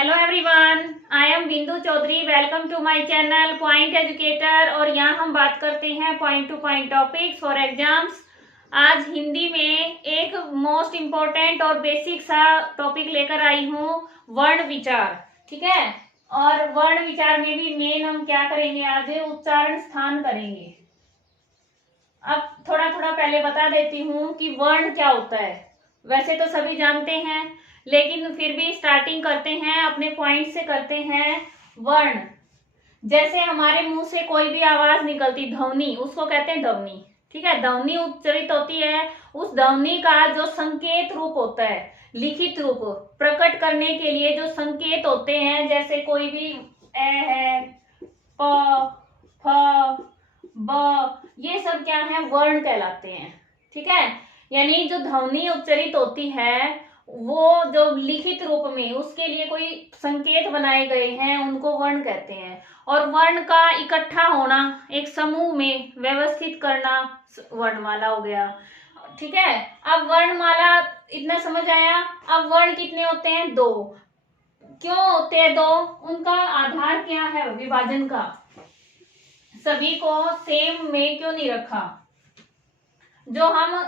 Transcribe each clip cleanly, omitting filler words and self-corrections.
Hello everyone, I am Bindu Chaudhary. Welcome to my channel point educator. और यहाँ हम बात करते हैं point to point topics for exams. आज हिंदी में एक मोस्ट इम्पोर्टेंट और बेसिक सा टॉपिक लेकर आई हूँ, वर्ण विचार। ठीक है, और वर्ण विचार में भी मेन हम क्या करेंगे, आज उच्चारण स्थान करेंगे। अब थोड़ा थोड़ा पहले बता देती हूँ कि वर्ण क्या होता है। वैसे तो सभी जानते हैं, लेकिन फिर भी स्टार्टिंग करते हैं, अपने पॉइंट से करते हैं। वर्ण, जैसे हमारे मुंह से कोई भी आवाज निकलती, ध्वनि, उसको कहते हैं ध्वनि। ठीक है, ध्वनि उच्चारित होती है। उस ध्वनि का जो संकेत रूप होता है, लिखित रूप प्रकट करने के लिए जो संकेत होते हैं, जैसे कोई भी ए है, प, फ, ब, ये सब क्या है, वर्ण कहलाते हैं। ठीक है, यानी जो ध्वनि उच्चारित होती है वो जो लिखित रूप में उसके लिए कोई संकेत बनाए गए हैं, उनको वर्ण कहते हैं। और वर्ण का इकट्ठा होना, एक समूह में व्यवस्थित करना, वर्णमाला हो गया। ठीक है, अब वर्णमाला इतना समझ आया। अब वर्ण कितने होते हैं? दो। क्यों होते हैं दो? उनका आधार क्या है विभाजन का? सभी को सेम में क्यों नहीं रखा? जो हम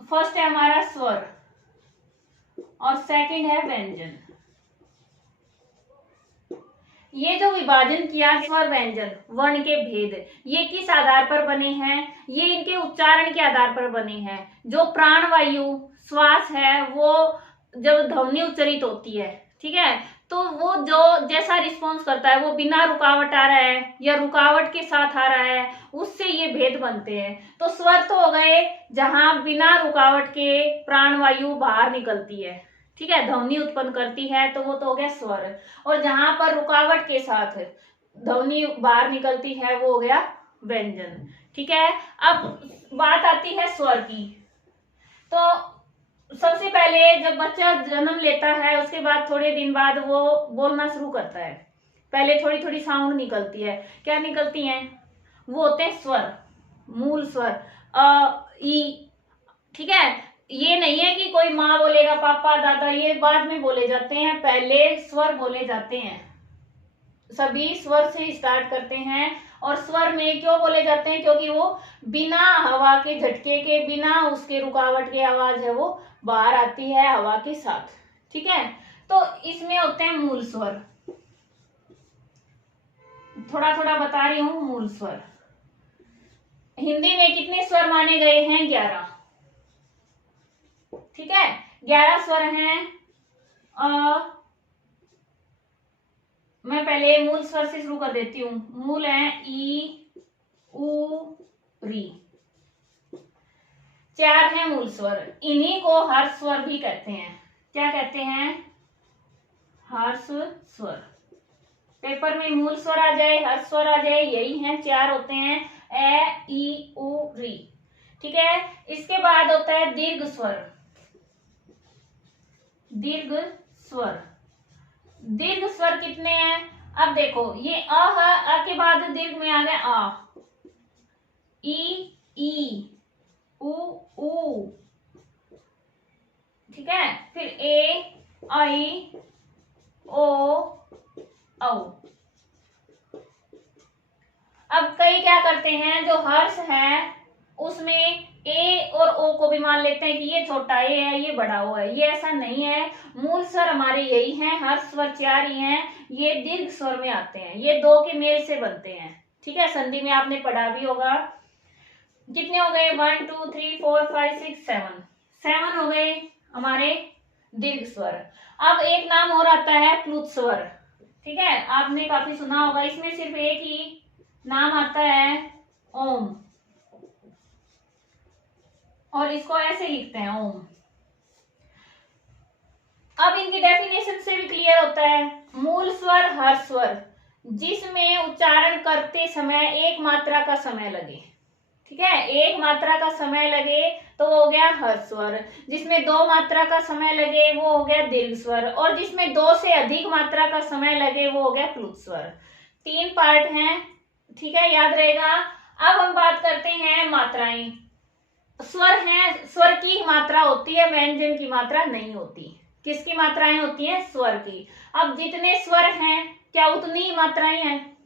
फर्स्ट है हमारा स्वर और सेकंड है व्यंजन। ये जो विभाजन किया स्वर व्यंजन वर्ण के भेद, ये किस आधार पर बने हैं? ये इनके उच्चारण के आधार पर बने हैं। जो प्राणवायु श्वास है, वो जब ध्वनि उच्चारित होती है, ठीक है, तो वो जो जैसा रिस्पॉन्स करता है, वो बिना रुकावट आ रहा है या रुकावट के साथ आ रहा है, उससे ये भेद बनते हैं। तो स्वर तो हो गए जहां बिना रुकावट के प्राणवायु बाहर निकलती है, ठीक है, ध्वनि उत्पन्न करती है, तो वो तो हो गया स्वर। और जहां पर रुकावट के साथ ध्वनि बाहर निकलती है, वो हो गया व्यंजन। ठीक है, अब बात आती है स्वर की। तो सबसे पहले जब बच्चा जन्म लेता है, उसके बाद थोड़े दिन बाद वो बोलना शुरू करता है। पहले थोड़ी थोड़ी साउंड निकलती है। क्या निकलती हैं? वो होते हैं स्वर, मूल स्वर, अ, ई। ठीक है, ये नहीं है कि कोई माँ बोलेगा, पापा, दादा, ये बाद में बोले जाते हैं, पहले स्वर बोले जाते हैं। सभी स्वर से स्टार्ट करते हैं। और स्वर में क्यों बोले जाते हैं? क्योंकि वो बिना हवा के झटके के, बिना उसके रुकावट के आवाज है वो बाहर आती है हवा के साथ। ठीक है, तो इसमें होते हैं मूल स्वर। थोड़ा थोड़ा बता रही हूं मूल स्वर। हिंदी में कितने स्वर माने गए हैं? 11। ठीक है, 11 स्वर हैं। मैं पहले मूल स्वर से शुरू कर देती हूँ। मूल है ई, उ, री। 4 है मूल स्वर। इन्हीं को हर्ष स्वर भी कहते हैं। क्या कहते हैं? हर्ष स्वर। पेपर में मूल स्वर आ जाए, हर्ष स्वर आ जाए, यही है, 4 होते हैं, ए, ई, उ, री। ठीक है, इसके बाद होता है दीर्घ स्वर। दीर्घ स्वर, दीर्घ स्वर कितने हैं? अब देखो, ये अ है, अ के बाद दीर्घ में आ गया आ, ई, उ, ऊ। ठीक है, फिर ए, आई, ओ, औ। अब कई क्या करते हैं, जो हर्ष है उसमें ए और ओ को भी मान लेते हैं कि ये छोटा ए है, ये बड़ा ओ है। ये ऐसा नहीं है, मूल स्वर हमारे यही हैं, हर्ष स्वर 4 ही हैं। ये दीर्घ स्वर में आते हैं, ये 2 के मेल से बनते हैं। ठीक है, संधि में आपने पढ़ा भी होगा। कितने हो गए? 1 2 3 4 5 6 7। 7 हो गए हमारे दीर्घ स्वर। अब एक नाम और आता है प्लुत स्वर। ठीक है, आपने काफी सुना होगा। इसमें सिर्फ एक ही नाम आता है, ओम, और इसको ऐसे लिखते हैं, ओम। अब इनकी डेफिनेशन से भी क्लियर होता है। मूल स्वर हर्ष स्वर, जिसमें उच्चारण करते समय एक मात्रा का समय लगे। ठीक है, एक मात्रा का समय लगे तो वो हो गया हर्ष स्वर। जिसमें 2 मात्रा का समय लगे वो हो गया दीर्घ स्वर। और जिसमें 2 से अधिक मात्रा का समय लगे वो हो गया प्लुत स्वर। 3 पार्ट हैं। ठीक है, याद रहेगा। अब हम बात करते हैं मात्राएं। स्वर है, स्वर की मात्रा होती है, व्यंजन की मात्रा नहीं होती। किसकी मात्राएं होती हैं? स्वर की। अब जितने स्वर हैं क्या उतनी ही मात्राएं हैं?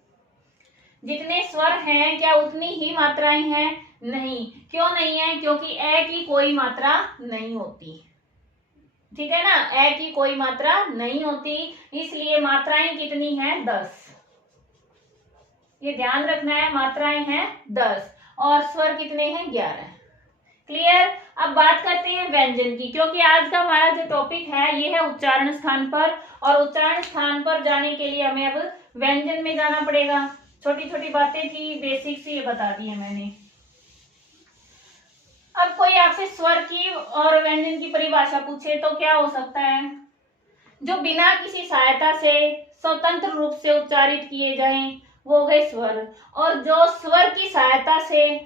जितने स्वर हैं क्या उतनी ही मात्राएं हैं? नहीं। क्यों नहीं है? क्योंकि ए की कोई मात्रा नहीं होती, ठीक है ना, ए की कोई मात्रा नहीं होती, इसलिए मात्राएं कितनी हैं? 10। ये ध्यान रखना है, मात्राएं हैं 10 और स्वर कितने हैं? 11। क्लियर? अब बात करते हैं व्यंजन की, क्योंकि आज का हमारा जो टॉपिक है ये है उच्चारण स्थान पर, और उच्चारण स्थान पर जाने के लिए हमें अब व्यंजन में जाना पड़ेगा। छोटी छोटी बातें थी, बेसिक्स ये बता दी है मैंने। अब कोई आपसे स्वर की और व्यंजन की परिभाषा पूछे तो क्या हो सकता है? जो बिना किसी सहायता से स्वतंत्र रूप से उच्चारित किए जाएं वो हो गए स्वर, और जो स्वर की सहायता से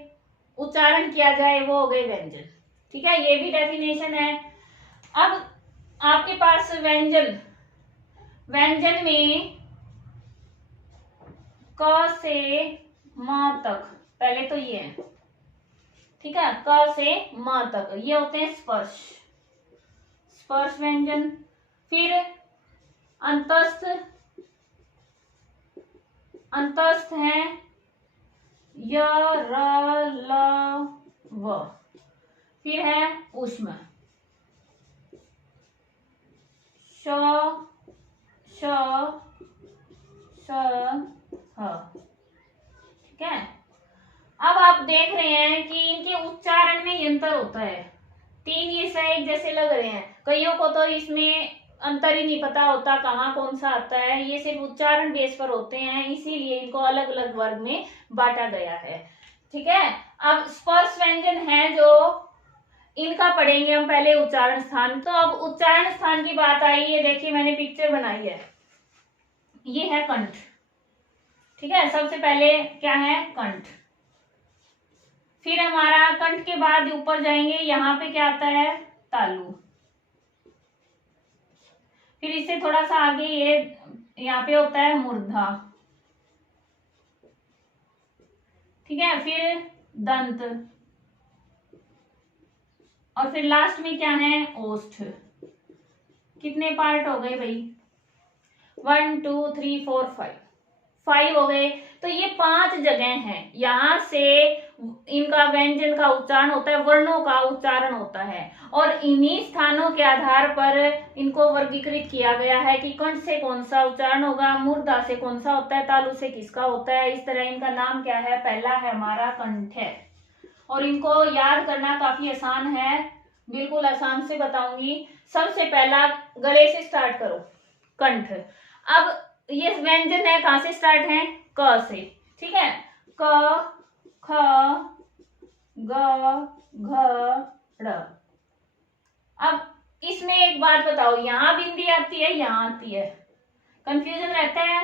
उच्चारण किया जाए वो हो गए व्यंजन। ठीक है, ये भी डेफिनेशन है। अब आपके पास व्यंजन में क से म तक, पहले तो ये है, ठीक है, क से म तक ये होते हैं स्पर्श व्यंजन। फिर अंतस्थ है य र ल व। फिर है ऊष्म श श स ह। ठीक है, अब आप देख रहे हैं कि इनके उच्चारण में अंतर होता है। 3 ये एक जैसे लग रहे हैं, कईयों को तो इसमें अंतर ही नहीं पता होता कहाँ कौन सा आता है, ये सिर्फ उच्चारण बेस पर होते हैं, इसीलिए इनको अलग अलग वर्ग में बांटा गया है। ठीक है, अब स्पर्श व्यंजन है जो इनका पढ़ेंगे हम पहले उच्चारण स्थान। तो अब उच्चारण स्थान की बात आई है, देखिए मैंने पिक्चर बनाई है, ये है कंठ। ठीक है, सबसे पहले क्या है? कंठ। फिर हमारा कंठ के बाद ऊपर जाएंगे, यहाँ पे क्या आता है? तालु। फिर इससे थोड़ा सा आगे ये यहाँ पे होता है मूर्धा। ठीक है, फिर दंत, और फिर लास्ट में क्या है? ओष्ठ। कितने पार्ट हो गए भाई? 1 2 3 4 5 हो गए। तो ये 5 जगह हैं, यहां से इनका व्यंजन का उच्चारण होता है, वर्णों का उच्चारण होता है, और इन्हीं स्थानों के आधार पर इनको वर्गीकृत किया गया है कि कंठ से कौन सा उच्चारण होगा, मूर्धा से कौन सा होता है, तालु से किसका होता है। इस तरह इनका नाम क्या है? पहला है हमारा कंठ है, और इनको याद करना काफी आसान है, बिल्कुल आसान से बताऊंगी। सबसे पहला गले से स्टार्ट करो, कंठ। अब ये व्यंजन है, कहां से स्टार्ट है? क से। ठीक है, क ख ग घ ड़। अब इसमें एक बात बताओ, यहां बिंदी आती है, यहां आती है, कंफ्यूजन रहता है।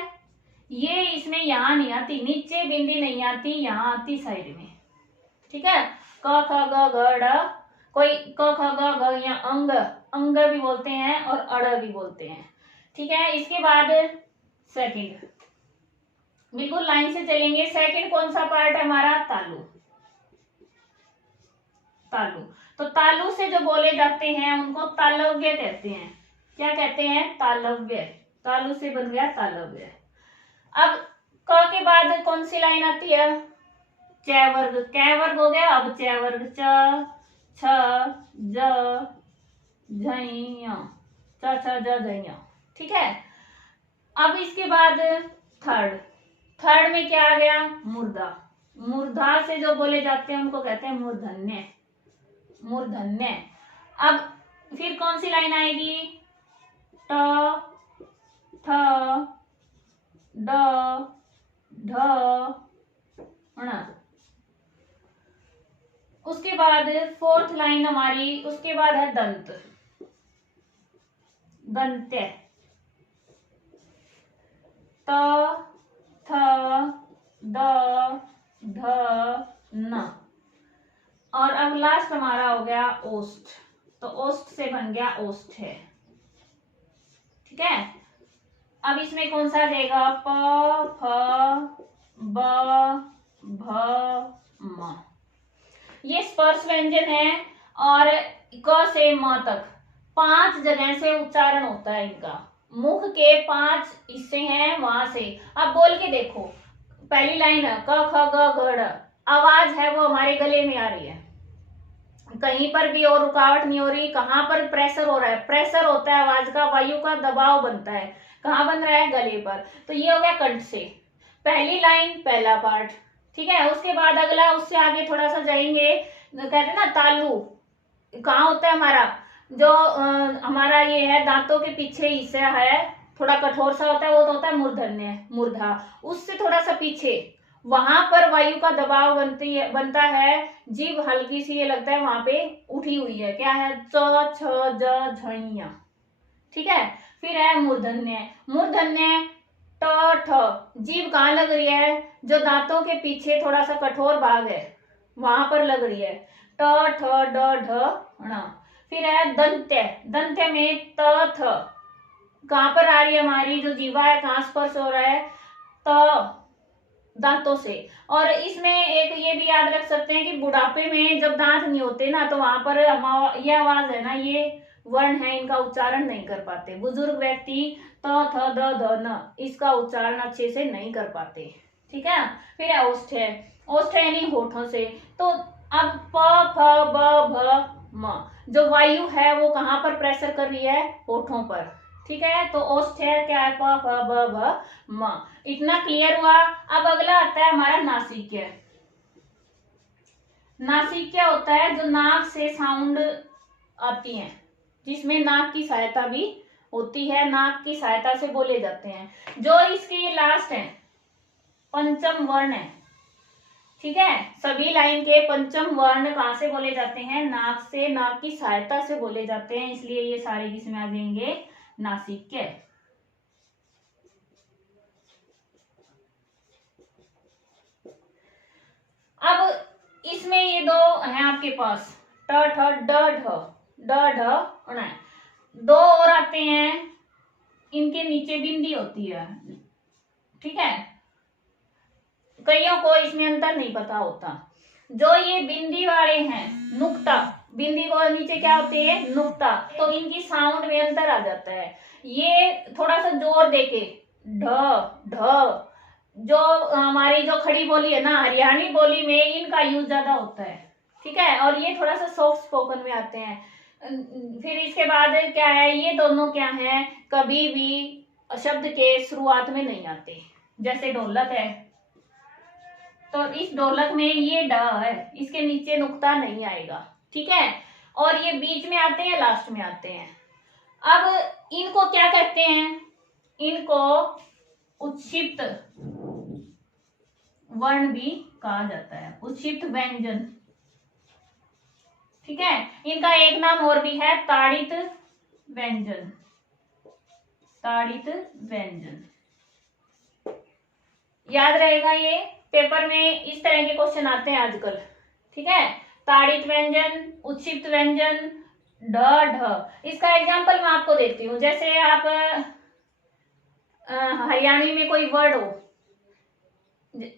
ये इसमें यहां नहीं आती, नीचे बिंदी नहीं आती, यहां आती साइड में। ठीक है, क ख ग घ ड़। कोई क ख ग घ या अंग भी बोलते हैं और अड़ भी बोलते हैं। ठीक है, इसके बाद सेकंड, बिल्कुल लाइन से चलेंगे। सेकंड कौन सा पार्ट है हमारा? तालु। तो तालु से जो बोले जाते हैं उनको तालव्य कहते हैं। क्या कहते हैं? तालव्य। तालु से बन गया तालव्य। अब क के बाद कौन सी लाइन आती है? च वर्ग। कै वर्ग हो गया, अब च वर्ग। च छ ज झ च छ ज झ। ठीक है, अब इसके बाद थर्ड में क्या आ गया? मूर्धा। मूर्धा से जो बोले जाते हैं उनको कहते हैं मूर्धन्य। अब फिर कौन सी लाइन आएगी? ट थ ड ढ ण। उसके बाद फोर्थ लाइन हमारी, उसके बाद है दंत्य। त थ द ध न। और अब लास्ट हमारा हो गया ओष्ठ। तो ओष्ठ से बन गया ओष्ठ है। ठीक है, अब इसमें कौन सा रहेगा? प फ ब भ म। ये स्पर्श व्यंजन है, और क से म तक 5 जगह से उच्चारण होता है इनका। मुख के 5 हिस्से हैं, वहां से। अब बोल के देखो, पहली लाइन है क ख ग घ ड़, आवाज है वो हमारे गले में आ रही है, कहीं पर भी और रुकावट नहीं हो रही। कहां पर प्रेशर हो रहा है? प्रेशर होता है आवाज का, वायु का दबाव बनता है, कहां बन रहा है? गले पर। तो ये हो गया कंठ से, पहली लाइन पहला पार्ट। ठीक है, उसके बाद अगला, उससे आगे थोड़ा सा जाएंगे, कहते हैं ना तालु, कहाँ होता है हमारा? जो हमारा ये है दांतों के पीछे हिस्सा है, थोड़ा कठोर सा होता है, वो तो होता है मूर्धन्य, मूर्धा। उससे थोड़ा सा पीछे, वहां पर वायु का दबाव बनता है, जीभ हल्की सी ये लगता है वहां पे उठी हुई है, क्या है? च छ ज झ। ठीक है, फिर है मूर्धन्य, मूर्धन्य ट ठ, जीभ कहाँ लग रही है? जो दांतों के पीछे थोड़ा सा कठोर भाग है, वहां पर लग रही है, ट ठ ड ढ ण। फिर है दंत्य, दंत्य में त थ, कहां पर आ रही है हमारी जो जीवा है, कहां स्पर्श हो रहा है? त, दांतों से। और इसमें एक ये भी याद रख सकते हैं कि बुढ़ापे में जब दांत नहीं होते ना, तो वहां पर ये आवाज है ना, ये वर्ण है, इनका उच्चारण नहीं कर पाते बुजुर्ग व्यक्ति। त थ द ध न, इसका उच्चारण अच्छे से नहीं कर पाते। ठीक है, फिर है ओष्ठ, है ओष्ठ यानी होठों से। तो अब प फ ब भ म, जो वायु है वो कहां पर प्रेशर कर रही है? होठों पर। ठीक है, तो ओष्ठ है क्या है? प फ ब भ म। इतना क्लियर हुआ। अब अगला आता है हमारा नासिक्य। नासिक्य होता है जो नाक से साउंड आती है, जिसमें नाक की सहायता भी होती है, नाक की सहायता से बोले जाते हैं। जो इसके ये लास्ट है, पंचम वर्ण है। ठीक है, सभी लाइन के पंचम वर्ण कहां से बोले जाते हैं? नाक से, नाक की सहायता से बोले जाते हैं, इसलिए ये सारे किसमें आ जाएंगे? नासिक्य। अब इसमें ये दो हैं आपके पास, ट ठ ड ढ, ड ढ ण। दो और आते हैं, इनके नीचे बिंदी होती है। ठीक है, कईयों को इसमें अंतर नहीं पता होता। जो ये बिंदी वाले हैं, नुक्ता, बिंदी को नीचे क्या होते हैं? नुक्ता। तो इनकी साउंड में अंतर आ जाता है। ये थोड़ा सा जोर देके ढ ढ, जो हमारी जो खड़ी बोली है ना, हरियाणवी बोली में इनका यूज ज्यादा होता है। ठीक है, और ये थोड़ा सा सॉफ्ट स्पोकन में आते हैं। फिर इसके बाद क्या है? ये दोनों क्या है? कभी भी शब्द के शुरुआत में नहीं आते। जैसे ढोलक है, तो इस ढोलक में ये ड है, इसके नीचे नुक्ता नहीं आएगा। ठीक है, और ये बीच में आते हैं, लास्ट में आते हैं। अब इनको क्या कहते हैं? इनको उत्क्षिप्त वर्ण भी कहा जाता है, उत्क्षिप्त व्यंजन। ठीक है, इनका एक नाम और भी है, ताड़ित व्यंजन, ताड़ित व्यंजन। याद रहेगा, ये पेपर में इस तरह के क्वेश्चन आते हैं आजकल। ठीक है, ताड़ित व्यंजन, उत्क्षिप्त व्यंजन, ढ ढ। इसका एग्जांपल मैं आपको देती हूँ। जैसे आप हरियाणवी में कोई वर्ड हो,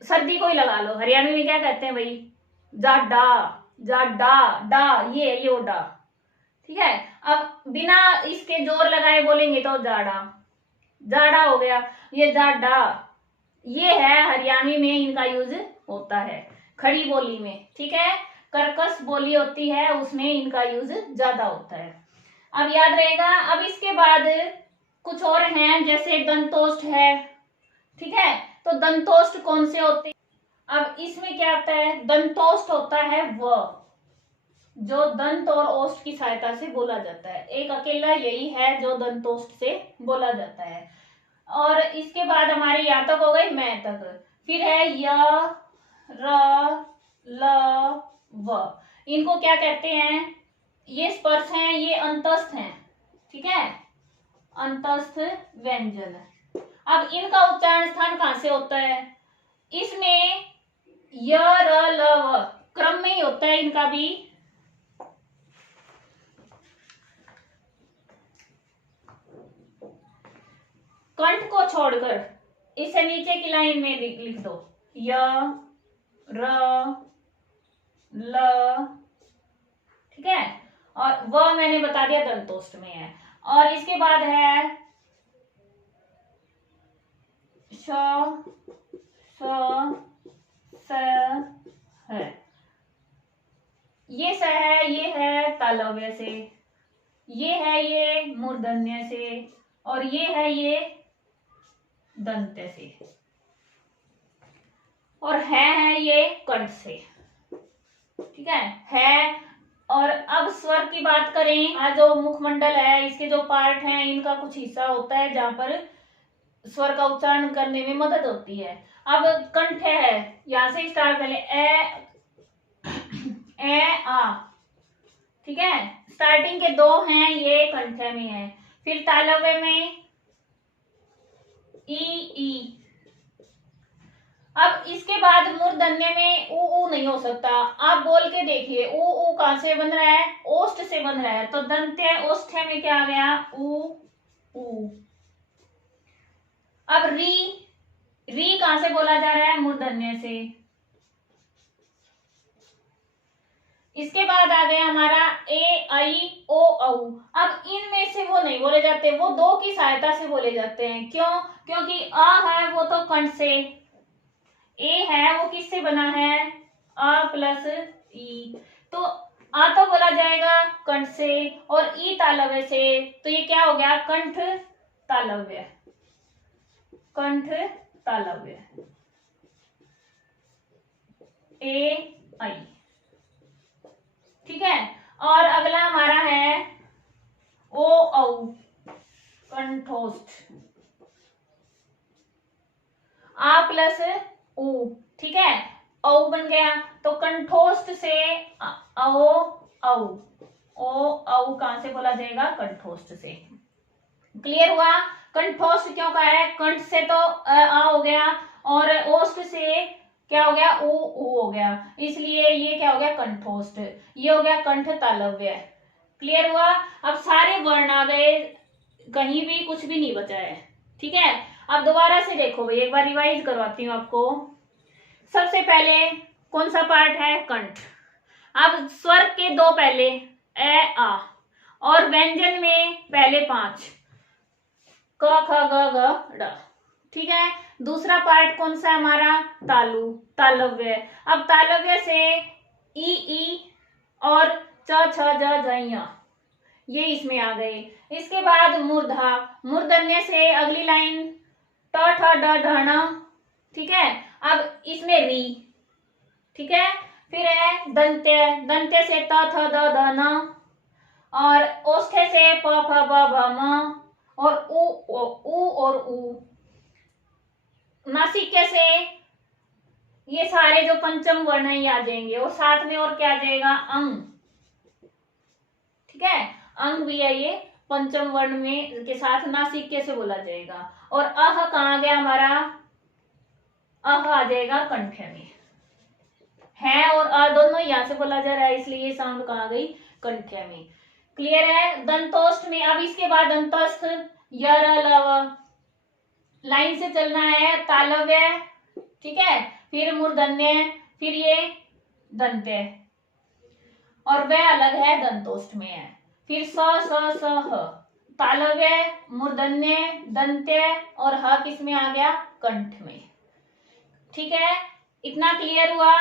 सर्दी को ही लगा लो, हरियाणवी में क्या कहते हैं भाई? जाडा, जाडा, डा, ये ओ डा। ठीक है, अब बिना इसके जोर लगाए बोलेंगे तो जाड़ा, जाड़ा हो गया, ये जाडा। ये है हरियाणवी में इनका यूज होता है, खड़ी बोली में। ठीक है, कर्कश बोली होती है उसमें इनका यूज ज्यादा होता है। अब याद रहेगा। अब इसके बाद कुछ और हैं, जैसे दंतोष्ठ है। ठीक है, तो दंतोष्ठ कौन से होते हैं? अब इसमें क्या आता है? दंतोष्ठ होता है व, जो दंत और ओष्ठ की सहायता से बोला जाता है। एक अकेला यही है जो दंतोष्ठ से बोला जाता है। और इसके बाद हमारी या तक हो गई, मैं तक। फिर है य, र, ल, व। इनको क्या कहते हैं? ये स्पर्श हैं, ये अंतस्थ हैं। ठीक है, अंतस्थ व्यंजन। अब इनका उच्चारण स्थान कहां से होता है? इसमें य, र, ल, व क्रम में ही होता है इनका भी। कंठ को छोड़कर इसे नीचे की लाइन में लिख दो, य, र, ल। ठीक है, और वह मैंने बता दिया दंतोष्ठ में है। और इसके बाद है श, स, है, ये स है, ये है तालव्य से, ये है ये मूर्धन्य से, और ये है ये दंत्य से, और है ये कंठ से। ठीक है। और अब स्वर की बात करें, जो मुखमंडल है, इसके जो पार्ट हैं, इनका कुछ हिस्सा होता है जहां पर स्वर का उच्चारण करने में मदद होती है। अब कंठ है, यहां से स्टार्ट कर ले, ए आ। ठीक है, स्टार्टिंग के दो हैं, ये कंठ में है। फिर तालव्य में ई। अब इसके बाद मूर्धन्य में ऊ नहीं हो सकता। आप बोल के देखिए, ऊ कहां से बन रहा है? ओष्ठ से बन रहा है। तो दंत्य ओष्ठ में क्या आ गया? ऊ। अब री कहां से बोला जा रहा है? मूर्धन्य से। इसके बाद आ गया हमारा ए आई ओ औ। अब इनमें से वो नहीं बोले जाते, वो दो की सहायता से बोले जाते हैं। क्यों? क्योंकि अ है वो तो कंठ से, ए है वो किससे बना है? अ प्लस ई। तो आ तो बोला जाएगा कंठ से, और ई तालव्य से। तो ये क्या हो गया? कंठ तालव्य। कंठ तालव्य, ए आई। ठीक है। और अगला हमारा है ओ औ, कंठोष्ठ। आ प्लस ऊ। ठीक है, औ बन गया। तो कंठोष्ठ से ओ औ। ओ औ कहां से बोला जाएगा? कंठोष्ठ से। क्लियर हुआ? कंठोष्ठ क्यों कहा है? कंठ से तो आ हो गया, और ओष्ठ से क्या हो गया? ऊ हो गया, इसलिए ये क्या हो गया? कंठोष्ठ। ये हो गया कंठ तालव्य। क्लियर हुआ? अब सारे वर्ण आ गए, कहीं भी कुछ भी नहीं बचा है। ठीक है, अब दोबारा से देखो भाई, एक बार रिवाइज करवाती हूँ आपको। सबसे पहले कौन सा पार्ट है? कंठ। अब स्वर के दो पहले ए आ, और व्यंजन में पहले 5 क ख ग घ ड़। ठीक है, दूसरा पार्ट कौन सा हमारा? तालव्य। अब तालव्य से ई और च छ ज झ, ये इसमें आ गए। इसके बाद मूर्धा, मूर्धन्य से अगली लाइन ट ठ ड ढ ण। ठीक है, अब इसमें री। ठीक है, फिर है दंत्य, दंत्य से त थ द ध न, और ओष्ठ से प फ ब भ म, और ऊ और ऊ। नासिक्य से ये सारे जो पंचम वर्ण है ये आ जाएंगे, और साथ में और क्या आ जाएगा? अंग। ठीक है, अंग भी है ये पंचम वर्ण में के साथ नासिक्य से बोला जाएगा। और अह कहाँ गया हमारा? अह आ जाएगा कंठ में। है और अ दोनों यहां से बोला जा रहा है, इसलिए ये साउंड कहाँ गई? कंठ में। क्लियर है? दंतोष्ठ में अब इसके बाद दंतस्थ य र ल व, लाइन से चलना है। तालव्य, ठीक है, फिर मूर्धन्य, फिर ये दंत्य, और वह अलग है, दंतोष्ठ में है। फिर स ह, तालव्य, मूर्धन्य, दंत्य, और ह किस में आ गया? कंठ में। ठीक है, इतना क्लियर हुआ?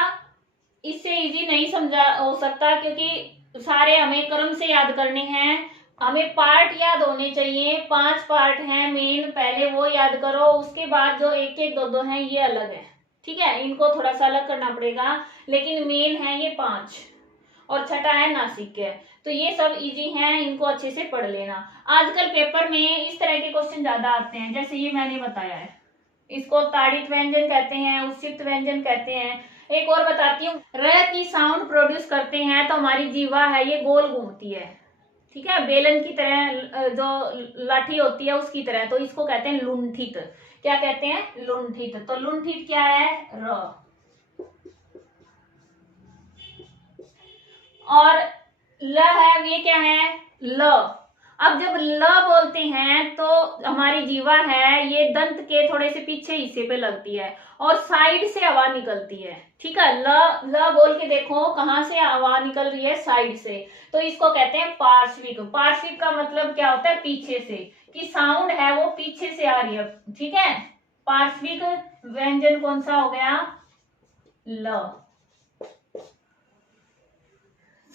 इससे इजी नहीं समझा हो सकता, क्योंकि सारे हमें क्रम से याद करने हैं। हमें पार्ट याद होने चाहिए, 5 पार्ट हैं मेन, पहले वो याद करो, उसके बाद जो एक एक दो हैं ये अलग है। ठीक है, इनको थोड़ा सा अलग करना पड़ेगा, लेकिन मेन है ये 5, और छठा है नासिक्य। तो ये सब इजी हैं, इनको अच्छे से पढ़ लेना। आजकल पेपर में इस तरह के क्वेश्चन ज्यादा आते हैं, जैसे ये मैंने बताया है, इसको ताड़ित व्यंजन कहते हैं, उच्चित व्यंजन कहते हैं। एक और बताती हूँ, र की साउंड प्रोड्यूस करते हैं तो हमारी जीवा है ये गोल घूमती है। ठीक है, बेलन की तरह, जो लाठी होती है उसकी तरह, तो इसको कहते हैं लुंठित। क्या कहते हैं? लुंठित। तो लुंठित क्या है? र। और ल है, ये क्या है? ल। अब जब ल बोलते हैं तो हमारी जीवा है ये दंत के थोड़े से पीछे हिस्से पे लगती है और साइड से हवा निकलती है। ठीक है, ल बोल के देखो कहाँ से हवा निकल रही है, साइड से, तो इसको कहते हैं पार्श्विक। पार्श्विक का मतलब क्या होता है, पीछे से, कि साउंड है वो पीछे से आ रही है। ठीक है, पार्श्विक व्यंजन कौन सा हो गया, ल।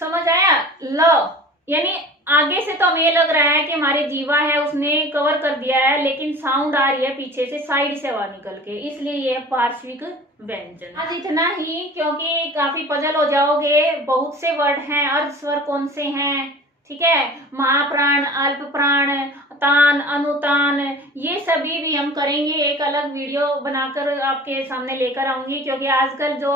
समझ आया, ल यानी आगे से तो हमें ये लग रहा है कि हमारी जीवा है उसने कवर कर दिया है, लेकिन साउंड आ रही है पीछे से, साइड से हवा निकल के, इसलिए ये पार्श्विक व्यंजन। आज इतना ही, क्योंकि काफी पजल हो जाओगे, बहुत से वर्ड हैं, अर्ध स्वर कौन से हैं, ठीक है, महाप्राण, अल्प प्राण, तान, अनुतान, ये सभी भी हम करेंगे, एक अलग वीडियो बनाकर आपके सामने लेकर आऊंगी, क्योंकि आजकल जो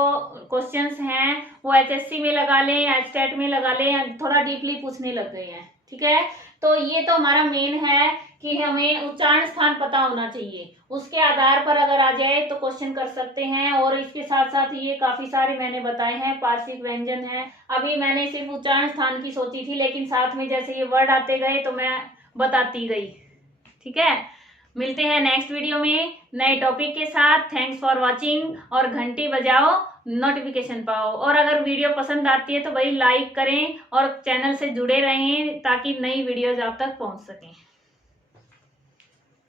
क्वेश्चंस हैं वो HSC में लगा लें या स्टेट में लगा लें, थोड़ा डीपली पूछने लग गए हैं। ठीक है, तो ये तो हमारा मेन है कि हमें उच्चारण स्थान पता होना चाहिए, उसके आधार पर अगर आ जाए तो क्वेश्चन कर सकते हैं। और इसके साथ साथ ये काफी सारे मैंने बताए हैं, पार्श्विक व्यंजन है। अभी मैंने सिर्फ उच्चारण स्थान की सोची थी, लेकिन साथ में जैसे ये वर्ड आते गए तो मैं बताती गई। ठीक है, मिलते हैं नेक्स्ट वीडियो में नए टॉपिक के साथ। थैंक्स फॉर वॉचिंग, और घंटी बजाओ, नोटिफिकेशन पाओ, और अगर वीडियो पसंद आती है तो भाई लाइक करें और चैनल से जुड़े रहें ताकि नई वीडियोज आप तक पहुंच सकें।